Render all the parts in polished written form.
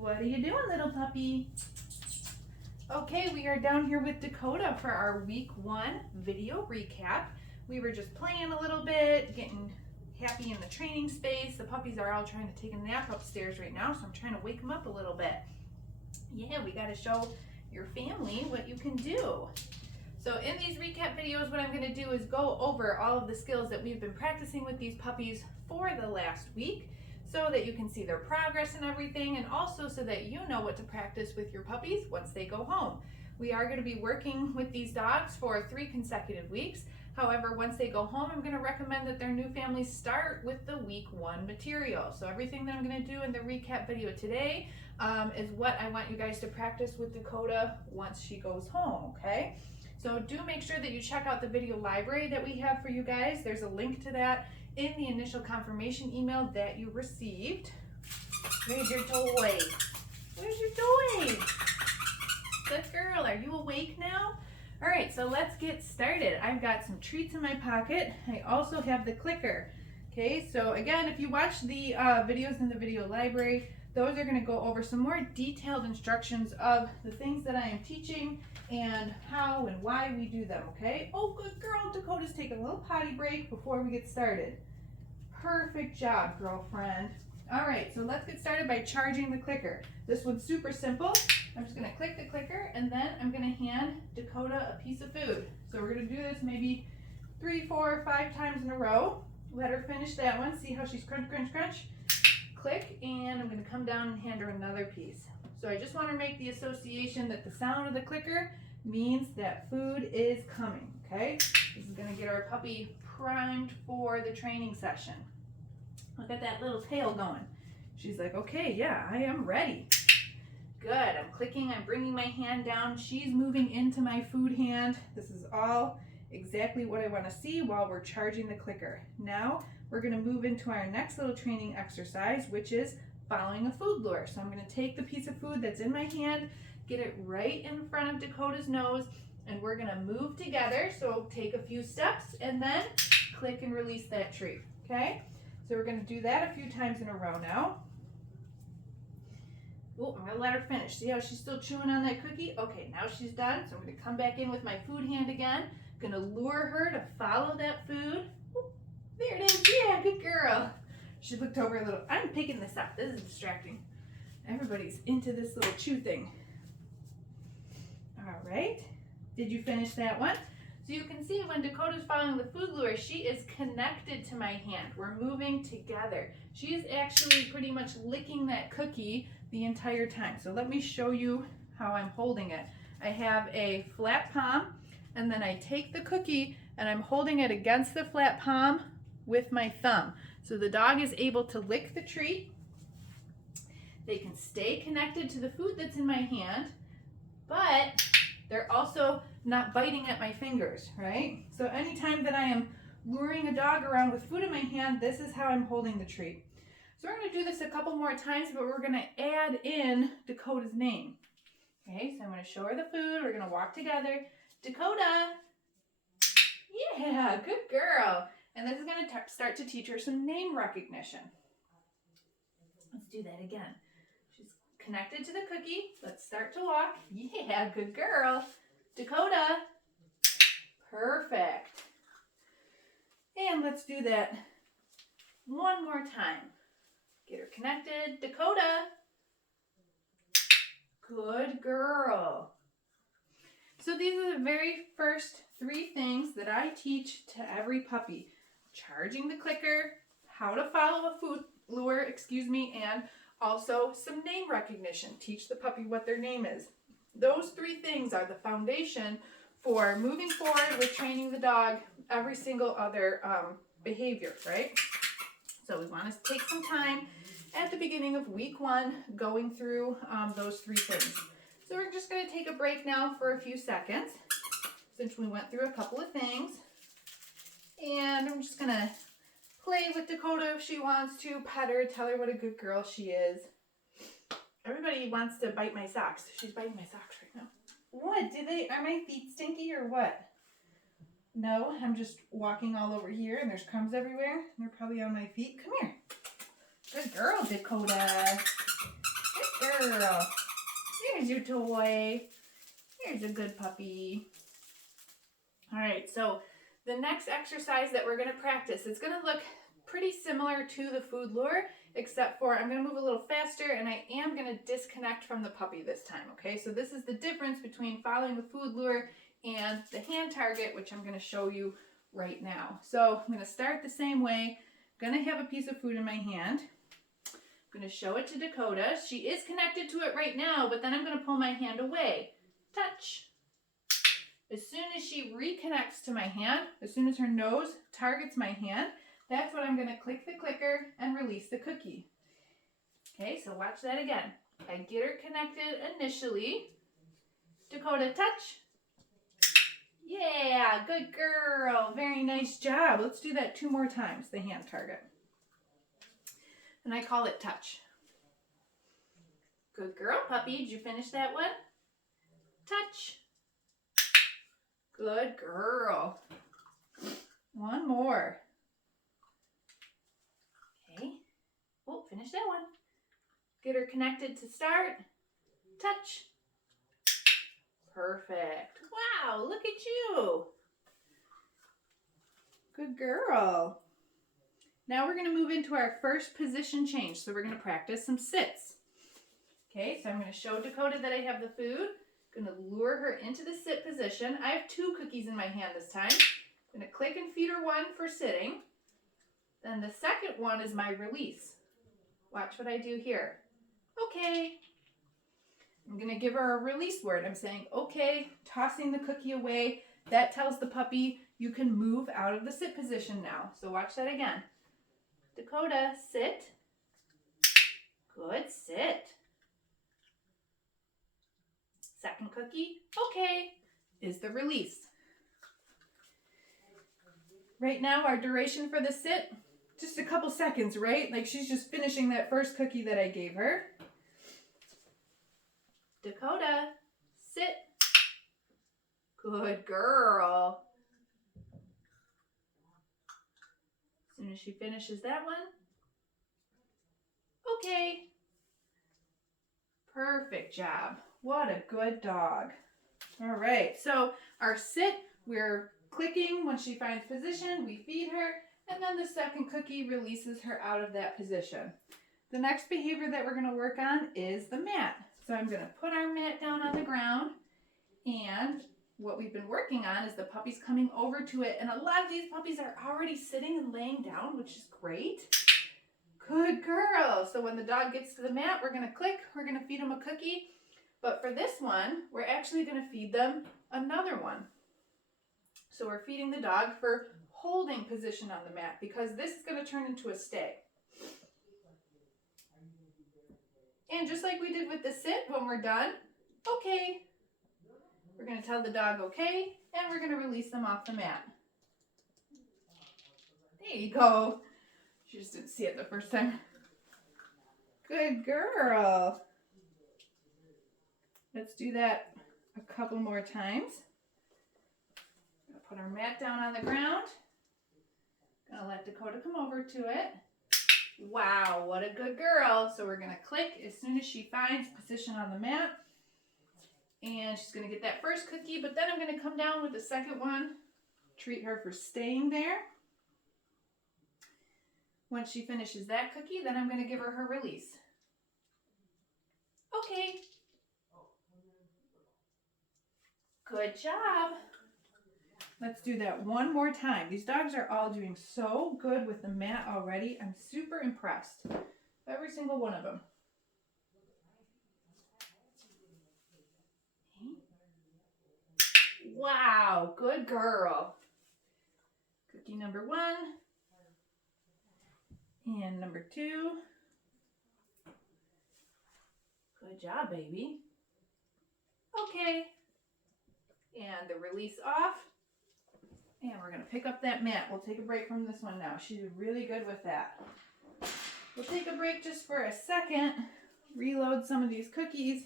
What are you doing, little puppy? Okay, we are down here with Dakota for our week 1 video recap. We were just playing a little bit, getting happy in the training space. The puppies are all trying to take a nap upstairs right now, so I'm trying to wake them up a little bit. Yeah, we got to show your family what you can do. So in these recap videos, what I'm going to do is go over all of the skills that we've been practicing with these puppies for the last week, so that you can see their progress and everything, and also so that you know what to practice with your puppies once they go home. We are going to be working with these dogs for 3 consecutive weeks. However, once they go home, I'm going to recommend that their new families start with the week 1 material. So everything that I'm going to do in the recap video today is what I want you guys to practice with Dakota once she goes home, okay? So do make sure that you check out the video library that we have for you guys. There's a link to that in the initial confirmation email that you received. Where's your toy? Where's your toy? Good girl, are you awake now? All right, so let's get started. I've got some treats in my pocket. I also have the clicker. Okay, so again, if you watch the videos in the video library, those are gonna go over some more detailed instructions of the things that I am teaching and how and why we do them, okay? Oh, good girl, Dakota's taking a little potty break before we get started. Perfect job, girlfriend. All right, so let's get started by charging the clicker. This one's super simple. I'm just gonna click the clicker and then I'm gonna hand Dakota a piece of food. So we're gonna do this maybe 3, 4, 5 times in a row. Let her finish that one. See how she's crunch, crunch, crunch. Click, and I'm gonna come down and hand her another piece. So I just wanna make the association that the sound of the clicker means that food is coming, okay? This is gonna get our puppy primed for the training session. Look at that little tail going. She's like, okay, yeah, I am ready. Good, I'm clicking, I'm bringing my hand down. She's moving into my food hand. This is all exactly what I wanna see while we're charging the clicker. Now, we're gonna move into our next little training exercise, which is following a food lure. So I'm gonna take the piece of food that's in my hand, get it right in front of Dakota's nose, and we're gonna move together. So take a few steps and then click and release that treat, okay? So we're gonna do that a few times in a row now. Oh, I'm gonna let her finish. See how she's still chewing on that cookie? Okay, now she's done. So I'm gonna come back in with my food hand again. Gonna lure her to follow that food. Oh, there it is, yeah, good girl. She looked over a little. I'm picking this up, this is distracting. Everybody's into this little chew thing. All right, did you finish that one? So you can see when Dakota's following the food lure, she is connected to my hand. We're moving together. She is actually pretty much licking that cookie the entire time. So let me show you how I'm holding it. I have a flat palm, and then I take the cookie and I'm holding it against the flat palm with my thumb. So the dog is able to lick the treat. They can stay connected to the food that's in my hand, but they're also not biting at my fingers, right? So anytime that I am luring a dog around with food in my hand, this is how I'm holding the treat. So we're gonna do this a couple more times, but we're gonna add in Dakota's name. Okay, so I'm gonna show her the food. We're gonna walk together. Dakota, yeah, good girl. And this is gonna start to teach her some name recognition. Let's do that again. She's connected to the cookie. Let's start to walk. Yeah, good girl. Dakota, perfect. And let's do that one more time. Get her connected. Dakota, good girl. So these are the very first 3 things that I teach to every puppy. Charging the clicker, how to follow a food lure, and also some name recognition. Teach the puppy what their name is. Those 3 things are the foundation for moving forward with training the dog every single other behavior, right? So we want to take some time at the beginning of week 1 going through those 3 things. So we're just going to take a break now for a few seconds since we went through a couple of things. And I'm just going to play with Dakota if she wants to, pet her, tell her what a good girl she is. Everybody wants to bite my socks. She's biting my socks right now. What? Are my feet stinky or what? No, I'm just walking all over here and there's crumbs everywhere. And they're probably on my feet. Come here. Good girl, Dakota. Good girl. There's your toy. There's a good puppy. All right, so the next exercise that we're going to practice, it's going to look pretty similar to the food lure, except for I'm going to move a little faster and I am going to disconnect from the puppy this time, okay? So this is the difference between following the food lure and the hand target, which I'm going to show you right now. So I'm going to start the same way. I'm going to have a piece of food in my hand. I'm going to show it to Dakota. She is connected to it right now, but then I'm going to pull my hand away. Touch. As soon as she reconnects to my hand, as soon as her nose targets my hand, that's when I'm going to click the clicker and release the cookie. Okay, so watch that again. I get her connected initially. Dakota, touch. Yeah, good girl. Very nice job. Let's do that 2 more times, the hand target. And I call it touch. Good girl, puppy. Did you finish that one? Touch. Good girl. 1 more. Okay. Oh, finish that one. Get her connected to start. Touch. Perfect. Wow, look at you. Good girl. Now we're going to move into our first position change. So we're going to practice some sits. Okay, so I'm going to show Dakota that I have the food. I'm going to lure her into the sit position. I have 2 cookies in my hand this time. I'm going to click and feed her 1 for sitting. Then the second one is my release. Watch what I do here. Okay. I'm going to give her a release word. I'm saying, okay, tossing the cookie away. That tells the puppy you can move out of the sit position now. So watch that again. Dakota, sit. Good, sit. Second cookie, okay, is the release. Right now, our duration for the sit, just a couple seconds, right? Like she's just finishing that first cookie that I gave her. Dakota, sit. Good girl. As soon as she finishes that one, okay. Perfect job. What a good dog. All right, so our sit, we're clicking when she finds position, we feed her, and then the second cookie releases her out of that position. The next behavior that we're going to work on is the mat. So I'm going to put our mat down on the ground, and what we've been working on is the puppies coming over to it, and a lot of these puppies are already sitting and laying down, which is great. Good girl. So when the dog gets to the mat, we're going to click, we're going to feed them a cookie. But for this one, we're actually going to feed them another one. So we're feeding the dog for holding position on the mat because this is going to turn into a stay. And just like we did with the sit, when we're done, okay. We're going to tell the dog okay, and we're going to release them off the mat. There you go. She just didn't see it the first time. Good girl. Let's do that a couple more times. Gonna put our mat down on the ground. Gonna let Dakota come over to it. Wow, what a good girl. So we're gonna click as soon as she finds position on the mat. And she's gonna get that first cookie, but then I'm gonna come down with the second one. Treat her for staying there. Once she finishes that cookie, then I'm gonna give her her release. Okay. Good job. Let's do that 1 more time. These dogs are all doing so good with the mat already. I'm super impressed. Every single one of them. Okay. Wow, good girl. Cookie number 1. And number 2. Good job, baby. Okay. And the release off. And we're going to pick up that mat. We'll take a break from this one now. She did really good with that. We'll take a break just for a second. Reload some of these cookies.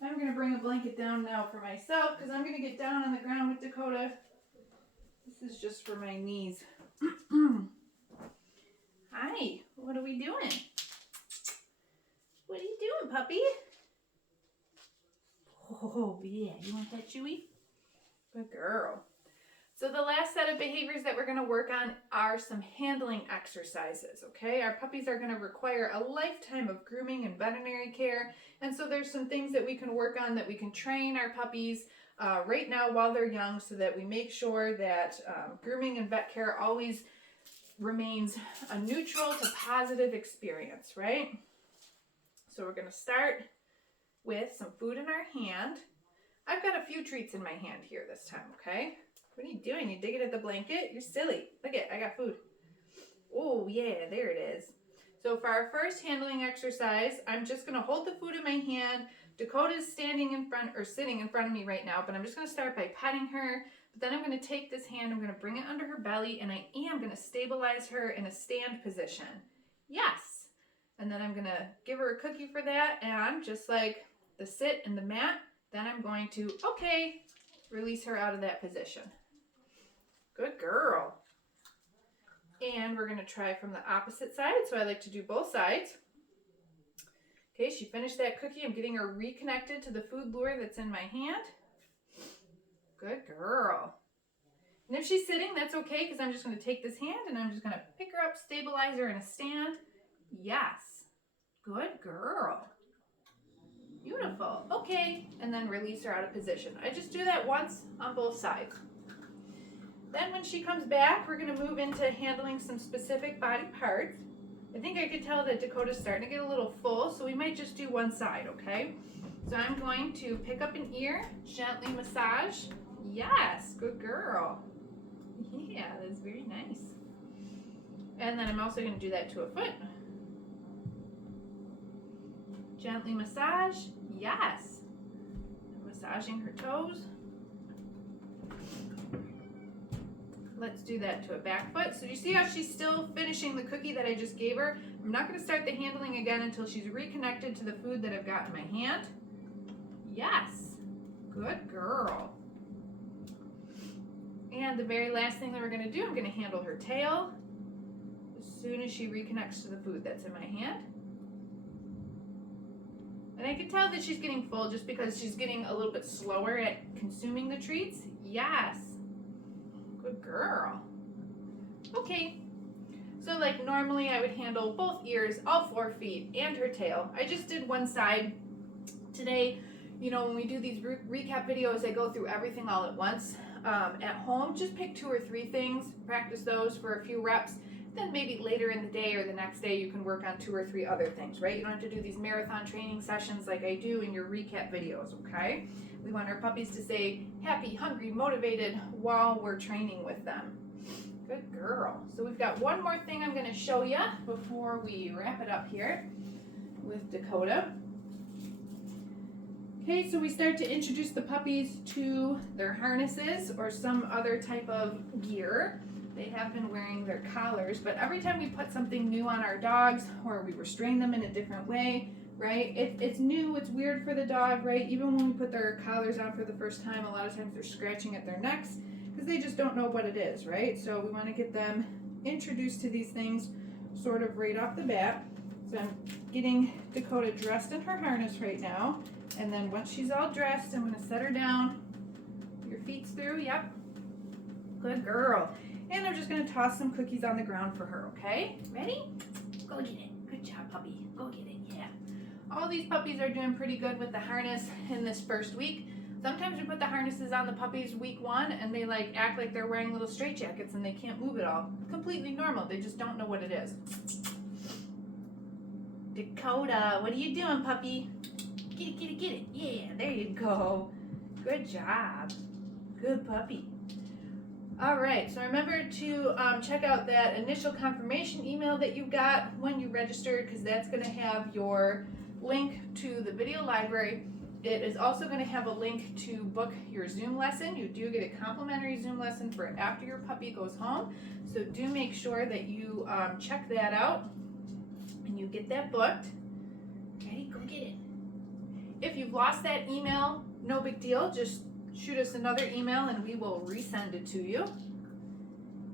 I'm going to bring a blanket down now for myself because I'm going to get down on the ground with Dakota. This is just for my knees. Hi. What What are we doing? What are you doing, puppy? Oh, yeah. You want that, Chewy? Good girl. So the last set of behaviors that we're going to work on are some handling exercises, okay? Our puppies are going to require a lifetime of grooming and veterinary care. And so there's some things that we can work on that we can train our puppies right now while they're young so that we make sure that grooming and vet care always remains a neutral to positive experience, right? So we're going to start with some food in our hand. I've got a few treats in my hand here this time, okay? What are you doing? You digging at the blanket? You're silly. Look it, I got food. Oh, yeah, there it is. So for our first handling exercise, I'm just going to hold the food in my hand. Dakota's standing in front or sitting in front of me right now, but I'm just going to start by petting her. But then I'm going to take this hand, I'm going to bring it under her belly, and I am going to stabilize her in a stand position. Yes. And then I'm going to give her a cookie for that, and just like the sit and the mat, then I'm going to, okay, release her out of that position. Good girl. And we're going to try from the opposite side. So I like to do both sides. Okay, she finished that cookie. I'm getting her reconnected to the food lure that's in my hand. Good girl. And if she's sitting, that's okay because I'm just going to take this hand and I'm just going to pick her up, stabilize her in a stand. Yes. Good girl. Beautiful. Okay, and then release her out of position. I just do that once on both sides. Then when she comes back, we're going to move into handling some specific body parts. I think I could tell that Dakota's starting to get a little full, so we might just do one side, okay? So I'm going to pick up an ear, gently massage. Yes, good girl. Yeah, that's very nice. And then I'm also going to do that to a foot. Gently massage. Yes. Massaging her toes. Let's do that to a back foot. So you see how she's still finishing the cookie that I just gave her? I'm not going to start the handling again until she's reconnected to the food that I've got in my hand. Yes. Good girl. And the very last thing that we're going to do, I'm going to handle her tail as soon as she reconnects to the food that's in my hand. And I can tell that she's getting full just because she's getting a little bit slower at consuming the treats. Yes. Good girl. Okay. So like normally I would handle both ears, all 4 feet, and her tail. I just did one side. Today, you know, when we do these recap videos, I go through everything all at once. At home, just pick 2 or 3 things, practice those for a few reps. Then maybe later in the day or the next day you can work on 2 or 3 other things, right? You don't have to do these marathon training sessions like I do in your recap videos, okay? We want our puppies to stay happy, hungry, motivated while we're training with them. Good girl. So we've got one more thing I'm going to show you before we wrap it up here with Dakota. Okay, so we start to introduce the puppies to their harnesses or some other type of gear. They have been wearing their collars, but every time we put something new on our dogs or we restrain them in a different way, right? It's new, it's weird for the dog, right? Even when we put their collars on for the first time, a lot of times they're scratching at their necks because they just don't know what it is, right? So we want to get them introduced to these things sort of right off the bat. So I'm getting Dakota dressed in her harness right now. And then once she's all dressed, I'm going to set her down. Your feet's through, yep. Good girl. And I'm just going to toss some cookies on the ground for her, okay? Ready? Go get it. Good job, puppy. Go get it, yeah. All these puppies are doing pretty good with the harness in this first week. Sometimes we put the harnesses on the puppies week 1 and they like act like they're wearing little straitjackets and they can't move at all. Completely normal. They just don't know what it is. Dakota, what are you doing, puppy? Get it, get it, get it. Yeah, there you go. Good job. Good puppy. All right, so remember to check out that initial confirmation email that you got when you registered because that's going to have your link to the video library. It is also going to have a link to book your Zoom lesson. You do get a complimentary Zoom lesson for after your puppy goes home. So do make sure that you check that out and you get that booked. Okay, go get it. If you've lost that email, no big deal. Just shoot us another email and we will resend it to you.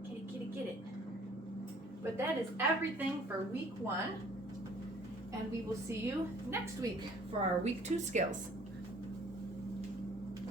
Get it, get it, get it. But that is everything for week 1. And we will see you next week for our week 2 skills.